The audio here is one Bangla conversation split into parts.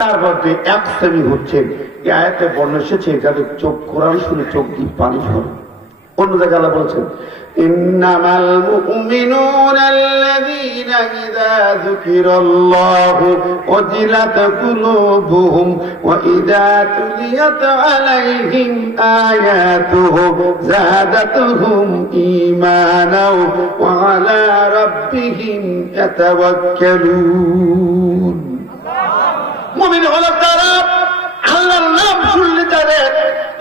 তার মধ্যে এক শ্রেণি হচ্ছেন এই আয়াতে বর্ণ এসেছে, এখানে চোখ কোরআন শুনে চোখ দিয়ে পানি ঝর। অন্য জায়গা বলছেন, ইন্নামাল মুমিনুনা আল্লাযীনা ইযা যুকিরাল্লাহু ওয়াজিলাত কুলুবুহুম ওয়া ইযা তুলিয়াত আলাইহিম আয়াতুহু যাদাতুহুম মুমিন হল তারা আল্লাহর নাম শুনলে তাদের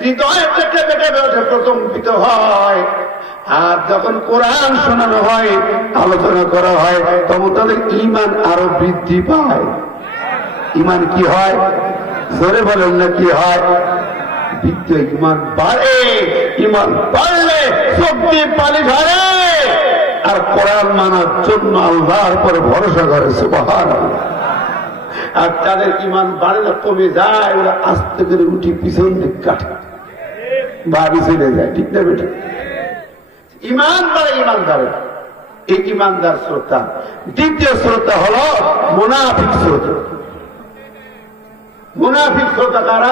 হৃদয় থেকে বেটে বেটে প্রকম্পিত হয়। আর যখন কোরআন শোনানো হয়, আলোচনা করা হয়, তখন তাদের ইমান আরও বৃদ্ধি পায়। ইমান কি হয়? জোরে বলেন না কি হয়? বৃদ্ধি ইমান বাড়ে ইমান বাড়লে শক্তি পালি ধরে আর কোরআন মানার জন্য আল্লাহর পরে ভরসা করে সুবাহান আর তাদের ইমান বাড়ে না কমে যায় ওরা আস্তে করে উঠি পিছন দিক কাটে বাড়ি চলে যায় ঠিক না বেটা ইমান বাড়ে ইমানদার এই ইমানদার শ্রোতা দ্বিতীয় শ্রোতা হলো মুনাফিক শ্রোতা মুনাফিক শ্রোতা কারা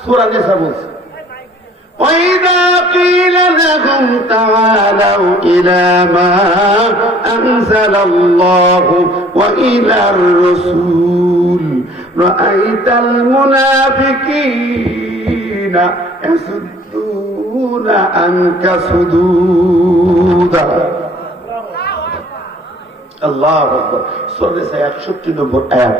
সুরা নেশা বলছে وإذا قيل لهم تعالوا إلى ما أنزل الله وإلى الرسول رأيت المنافقين يسدون عنك سدودا আল্লাহ সর্দেশে একষট্টি নম্বর এক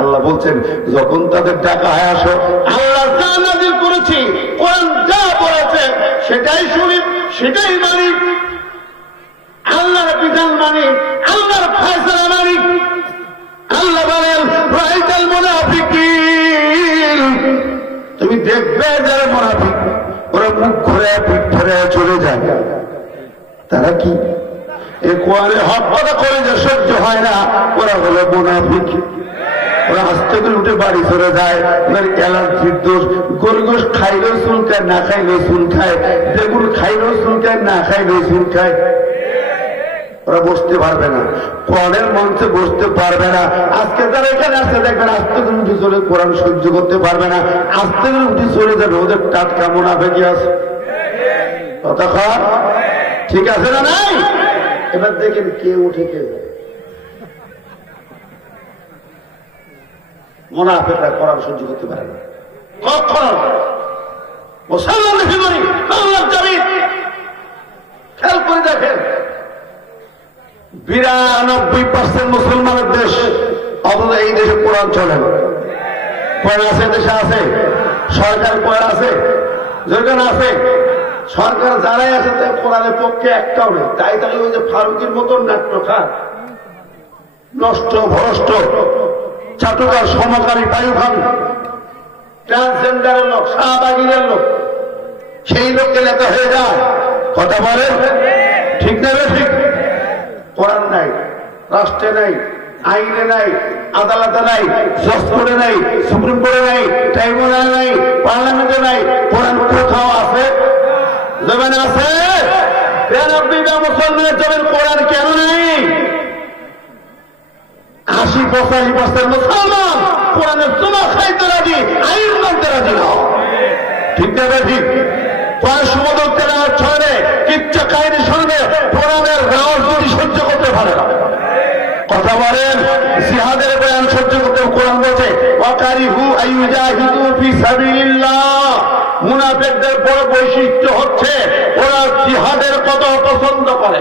আল্লাহ বলছেন যখন তাদের ডাকা হয় আসো আল্লাহ যা নাজিল করেছি কোরআন যা বলেছে সেটাই শুনি সেটাই মানি দেখবে যারা মুনাফিক ওরা মুখ ঘুরে, পিঠ ধরে চলে যায়। তারা কি? এ কোয়ারে করে যে সহ্য হয় না, ওরা হলো মুনাফিক। ওরা করে উঠে বাড়ি চলে যায় ওদের অ্যালার্জির দোষ। গরু গোস খাইলেও চুল খায় না খাইলেও চুল খায়। বেগুন খাইলেও চুল খায় না খাইলেও চুল খায়। ওরা বসতে পারবে না। কোরআনের মঞ্চে বসতে পারবে না। আজকে যারা এখানে আছে, দেখবেন আস্তে করে উঠে চলে কোরআন সহ্য করতে পারবে না। আস্তে করে উঠে চলে যাবে, ওদের টাটকা মুনাফেকি আছে? কতক্ষণ ঠিক আছে না নাই? এবার দেখেন কে উঠে কে যায়। মোনাফেকরা কোরআন সহ্য করতে পারে না। কখনো? মুসলমান খেয়াল করে দেখেন। বিরানব্বই পার্সেন্ট মুসলমানের দেশ, অথচ এই দেশে কোরআন চলে কোরআন আছে, দেশে আছে, সরকার কোরআন আছে যেখান আছে। সরকার যারাই আছে, তাই কোরআনের পক্ষে একটাও নেই। তাই তাহলে ওই যে ফারুকের মতন নাট্যকার, নষ্ট, ভ্রষ্ট, চাটুকার, সমকারী বায়ু খান ট্রান্সজেন্ডারের লোক, শাহবাগিরের লোক, সেই লোককে লেখা হয়ে যায়। কথা বলেন? ঠিক না ঠিক? কোরআন নাই, রাষ্ট্রে নাই, আইনে নাই, আদালতে নাই জজ কোর্টে নাই, সুপ্রিম কোর্টে নাই, ট্রাইব্যুনাল নাই, পার্লামেন্টে নাই, কোরআন কোথাও আছে? জমিন আছে? মুসলমানের জমিন কোরআন কেন নেই? আশি পঁচাশি পার্সেন্ট মুসলমান কোরআনের তোমা খাইতে রাজি, আইন মানতে রাজি না। ঠিক না ঠিক? কোরআনের রাও যদি সহ্য করতে হচ্ছে, ওরা জিহাদের কত পছন্দ করে।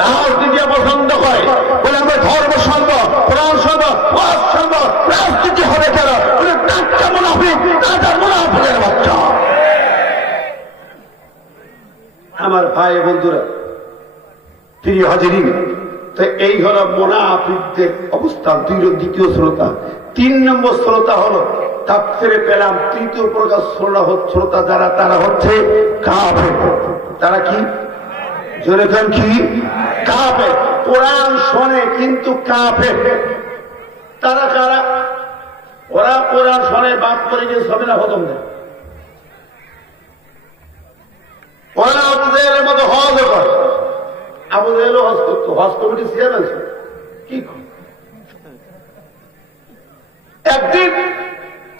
রাজনীতি পছন্দ করে। বলে আমরা ধর্ম সঙ্গ কোরআন সঙ্গ ওয়াজ সঙ্গ রাজনীতি হবে কেন? মুনাফিক মুনাফিকের বাচ্চা আমার ভাই বন্ধুরা, প্রিয় হাজিরি তো এই হলো মোনাফিকদের অবস্থান দুই দ্বিতীয় শ্রোতা। তিন নম্বর শ্রোতা হলো তাপসেরে পেলাম তৃতীয় প্রকার শ্রোতা শ্রোতা যারা, তারা হচ্ছে কাফের। তারা কি? জোরে খান কি? কাফের। কোরআন শোনে কিন্তু কাফের। তারা কারা? ওরা কোরআন শোনে, বাদ করে গিয়ে সবে না হতম দেয়। একদিন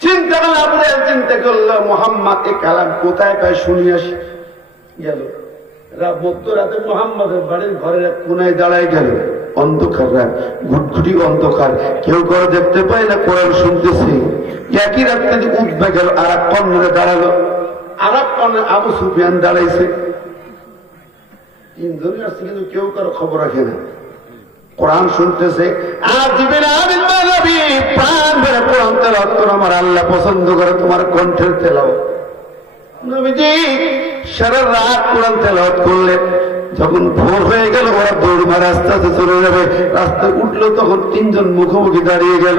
চিন্তা আবু জাহেল চিন্তা করল, মোহাম্মদ, এ কালাম কোথায় পায় গেল। মধ্যরাতে মোহাম্মদের বাড়ির ঘরের কোনায় দাঁড়ায় গেল। অন্ধকার রাত, ঘুটঘুটি অন্ধকার। কেউ করে দেখতে পায় না, কোরআন শুনতেছে। একই রাত্রে উঠবে গেল আর এক কর্ণরে দাঁড়াল। আর আবু সুফিয়ান দাঁড়াইছে। তিনজনই আসছে, কিন্তু কেউ কারও খবর রাখে না। কোরআন শুনতেছে প্রাণ করো, আমার আল্লাহ পছন্দ করে তোমার কণ্ঠের তেলাও নবীজি সারা রাত কোরআন তেলাওয়াত করলেন যখন ভোর হয়ে গেল, ওরা দৌড় মারে আস্তে চলে যাবে। রাস্তায় উঠল, তখন তিনজন মুখোমুখি দাঁড়িয়ে গেল।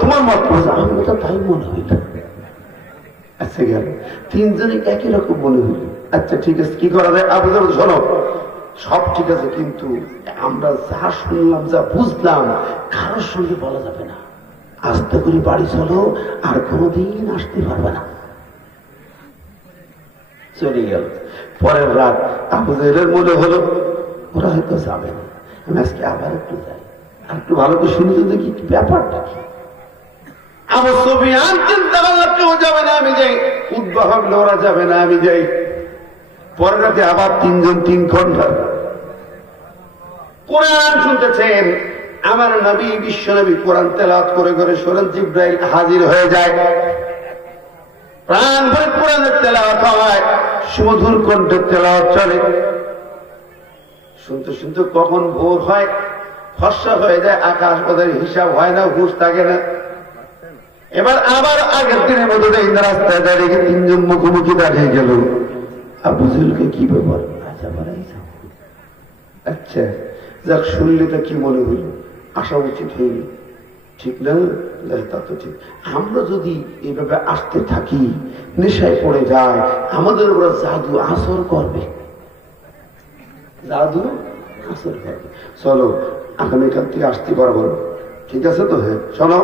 তোমার মত আমি তাই মনে হইল আচ্ছা গেল। তিনজনে একই রকম মনে হইল। আচ্ছা ঠিক আছে, কি করা যায়? সব ঠিক আছে, কিন্তু আমরা যা শুনলাম, যা বুঝলাম, কারোর সঙ্গে বলা যাবে না। আস্তে করে বাড়ি চলো, আর কোনোদিন আসতে পারবে না। চলে গেল। পরের রাত আবু মনে হলো, ওরা হয়তো যাবে না। আমি আজকে আবার একটু যাই। একটু ভালো করে তো দেখি ব্যাপারটা কি? আবু সুফিয়ান চিন্তা করল কেউ যাবে না আমি যাই। উদ্ভব ভাবলে যাবে না আমি যাই। পরের রাতে আবার তিনজন তিন ঘণ্টা কোরআন শুনতেছেন, আমার নবী, বিশ্ব নবী কোরআন তেলাওয়াত করে করে সোরেন জিব্রাইল হাজির হয়ে যায়। প্রাণ ভরে কোরআনের তেলাওয়াত হয়, সুমধুর কণ্ঠের তেলাওয়াত চলে। শুনতে শুনতে কখন ভোর হয় ফর্সা হয়ে যায়, আকাশ ওদের হিসাব হয় না হুশ থাকে না। এবার আবার আগের দিনের মতো এই রাস্তায় দাঁড়িয়ে তিনজন মুখোমুখি দাঁড়িয়ে গেল। আবু জুলকে কি ব্যাপার? আচ্ছা আচ্ছা যাক, শুনলে তা কি মনে হইল আসা উচিত হইল ঠিক না? তা তো ঠিক। আমরা যদি এইভাবে আসতে থাকি, নেশায় পড়ে যায়, আমাদের ওরা জাদু আসর করবে। জাদু? আসর করবে চলো আগামীকাল থেকে আসতে পারব ঠিক আছে তো হ্যাঁ শোনো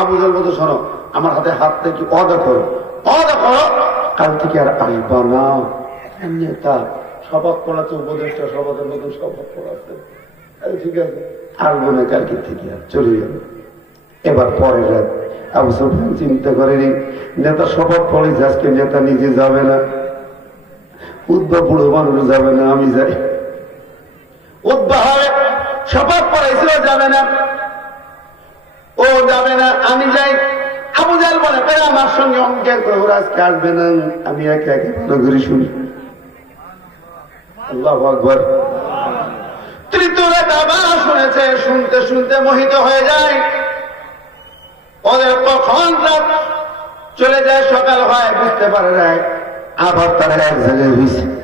আবুদের মতো শোনো, আমার হাতে হাত থেকে অদা করো অদা করো কাল থেকে আর আসবা না। নেতা শপথ করাতে উপদেষ্টা শপথের মতো শপথ আরে ঠিক আছে। আসব না কালকে থেকে আর চলে যাবে। এবার পরের রাত। আবু সুফিয়ান চিন্তা করেনি, নেতা শপথ পড়েছে, আজকে নেতা নিজে যাবে না। উদ্ভব বুড়ো মানুষ যাবে না, আমি যাই। শপথ পড়াইছিল যাবে না। ও যাবে না আমি যাই। আবু জাল বলে "ভাই, আমার সঙ্গে অঙ্কের করে আজকে আসবে না। আমি একে একে ভালো করে শুনি। আল্লাহ আকবর। তৃতীয় শুনেছে শুনতে শুনতে মোহিত হয়ে যায়। ওদের কখন রাত চলে যায় সকাল হয় বুঝতে পারে আবার তারা এক জায়গায় হয়েছে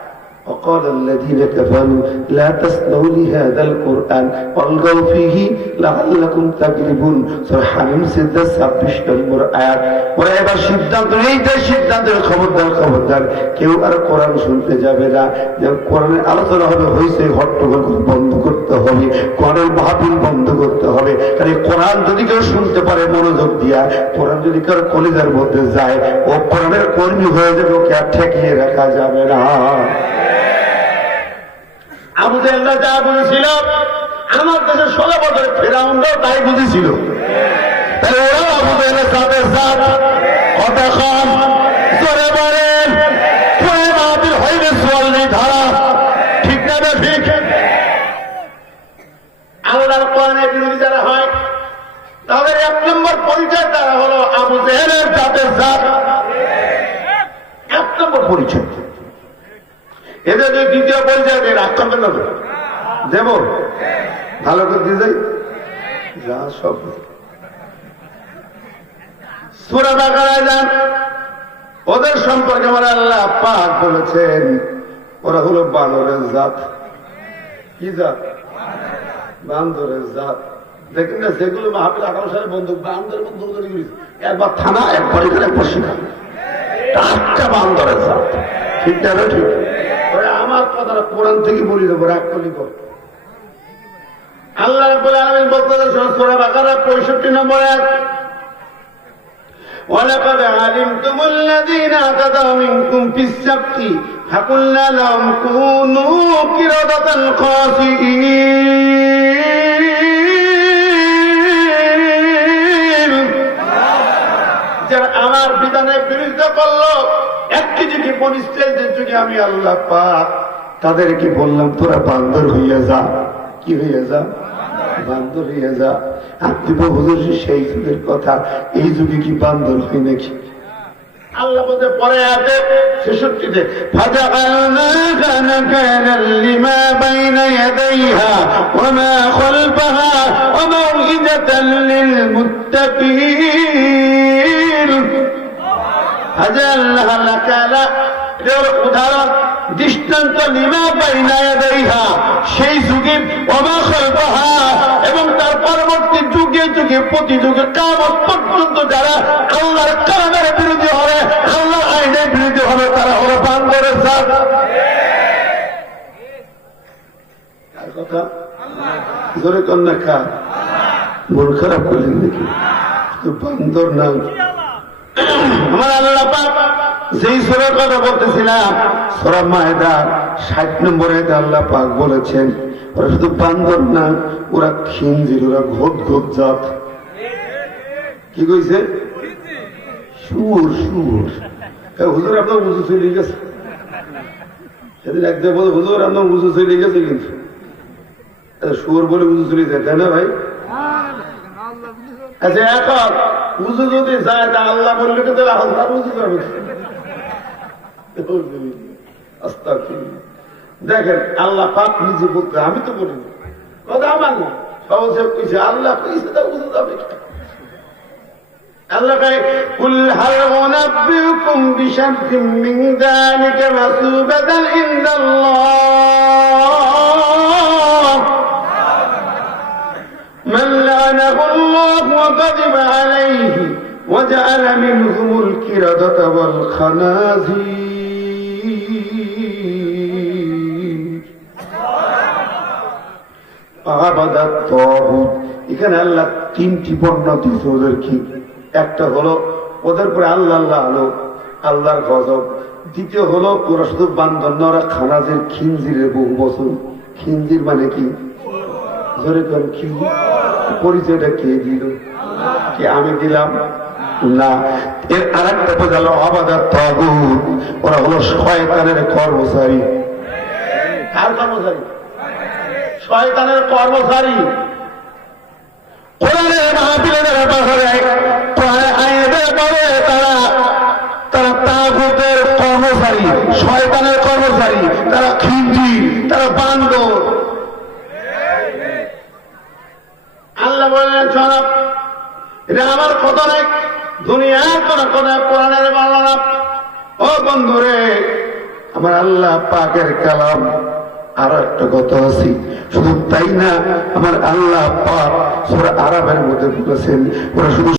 وقال الذين كفروا لا تسمعوا لهذا القرآن والغوا فيه لعلكم تغلبون সূরা হামিম সিদ্ধা 26 নম্বর আয়াত ওরা এবার সিদ্ধান্ত এইটাই সিদ্ধান্তের খবরদার খবরদার কেউ আর কোরআন শুনতে যাবে না যে কোরআনের আলোচনা হবে হয়েছে হট্টগোল বন্ধ করতে হবে কোরআনের মাহফিল বন্ধ করতে হবে কারণ এই কোরআন যদি কেউ শুনতে পারে মনোযোগ দিয়া কোরআন যদি কারো কলিজার মধ্যে যায় ও কোরআনের কর্মী হয়ে যাবে ওকে আর ঠেকিয়ে রাখা যাবে না আবু জাহেল্লা যা বুঝেছিল আমার দেশে ষোলো বছর ফেরাউনরাও তাই বুঝেছিল। তাহলে ওরাও আবু জাহেলের সাথে সাথ কথা কম জোরে বলেন কোরআন মাহফিল হইবে সোয়াল নেই ধারা ঠিক না বে ঠিক আল্লাহর কোরআনের বিরোধী যারা হয় তাদের এক নম্বর পরিচয় তারা হলো আবু জেহেলের জাতের জাত পরিচয় এদের যদি দ্বিতীয় পরিচয় দেয় রাগ করবেন না তো? দেব ভালো করে দিয়ে যাই যা সব সুরা বাকারায় যান। ওদের সম্পর্কে আমার আল্লাহ পাক বলেছেন, ওরা হলো বানরের জাত। কি জাত? বান্দরের জাত। দেখেন না যেগুলো মাহফিল আঠারো সালে বন্দুক, বান্দরের বন্দুক ধরে একবার থানা, একবার এখানে প্রশিক্ষণ টাটকা বান্দরের জাত। ঠিক না ঠিক? ওই আমার কথাটা কোরআন থেকে বলি দেবো, রাগ করলি কর আল্লাহ বলে আমি বলতে সূরা বাকারা পঁয়ষট্টি নম্বর এক। ولقد علمتم الذين اعتدوا منكم في السبت فقلنا لهم كونوا قردة خاسئين যারা আমার বিধানের বিরুদ্ধে করলো একটি যুগে পরিস্থিতির যুগে আমি আল্লাহ পাক তাদেরকে বললাম তোরা বান্দর হইয়া যা কি হইয়া যা বান্দর হয়ে যা। আপনি বহুদের সেই যুগের কথা, এই যুগে কি বান্দর হয় নাকি? আল্লাহ উদাহরণ। দৃষ্টান্ত লিমা বাইনা দেইহা। সেই যুগে অবা খলফাহা এবং তার পরবর্তী যুগে যুগে, প্রতি যুগে, কামত পর্যন্ত যারা আল্লাহর কামের বিরোধী হবে, আল্লাহর আইনের বিরোধী হবে, তারা হলো বান্দরের জাত। কার কথা? জোরে কন্যা খা মন খারাপ করলেন দেখি বান্দর নাম আমার আল্লাহ যেই সুরের কথা বলতেছিলাম সোরা মায়দা ষাট নম্বরে আল্লাহ পাক বলেছেন, ওরা শুধু বান্দর না, ওরা খিঞ্জির, ওরা ঘোট ঘোট জাত। কি কইছে? সুর সুর। হুজুর, আপনার উজু চলে গেছে সেদিন একদিন বলে হুজুর, আপনার উজু চলে গেছে কিন্তু? সুর বলে উজু চলে যায়, তাই না ভাই? আচ্ছা এখন উজু যদি যায়, তা আল্লাহ বললে তো তাহলে আল্লাহ উজু যাবে। দেখেন আল্লাহ পাক নিজে বলতে আমি তো বলি না। কথা আমার না সব সব কিছু আল্লাহ কইছে তা উজু যাবে আল্লাহ কয় কুল হাল উনাব্বিউকুম বিশাররিম মিন যালিকা মাসুবাতান ইনদাল্লাহ من لعنه الله وغضب عليه وجعل منهم الكردة والخنازير عبد الطاغوت এখানে আল্লাহ তিনটি বর্ণ দিয়েছে ওদের কি একটা হলো ওদের পরে আল্লাহ আল্লাহ আলো, আল্লাহর গজব। দ্বিতীয় হলো ওরা শুধু বান্ধব না ওরা খানাজের খিঞ্জিরের বহু বছর। খিঞ্জির মানে কি? পরিচয়টা কে দিল? কি আমি দিলাম? না। এর আর একটা অবাদার তাগুত ওরা হলো শয়তানের কর্মচারী। কার কর্মচারী? শয়তানের কর্মচারী। কোরআনের মাহফিলের ব্যাপারে প্রায় আইনের পরে তারা তারা তাগুতের কর্মচারী শয়তানের কর্মচারী। তারা খিঞ্জি তারা বান্দর। আল্লাহ বললেন সরব এটা আমার কথা নাই দুনিয়ার কোন কথা কোরআনের বর্ণনা ও বন্ধুরে, আমার আল্লাহ পাকের কালাম আরও একটা কথা আছি। শুধু তাই না, আমার আল্লাহ পাক সুরা আরবের মধ্যে বলেছেন, ওরা শুধু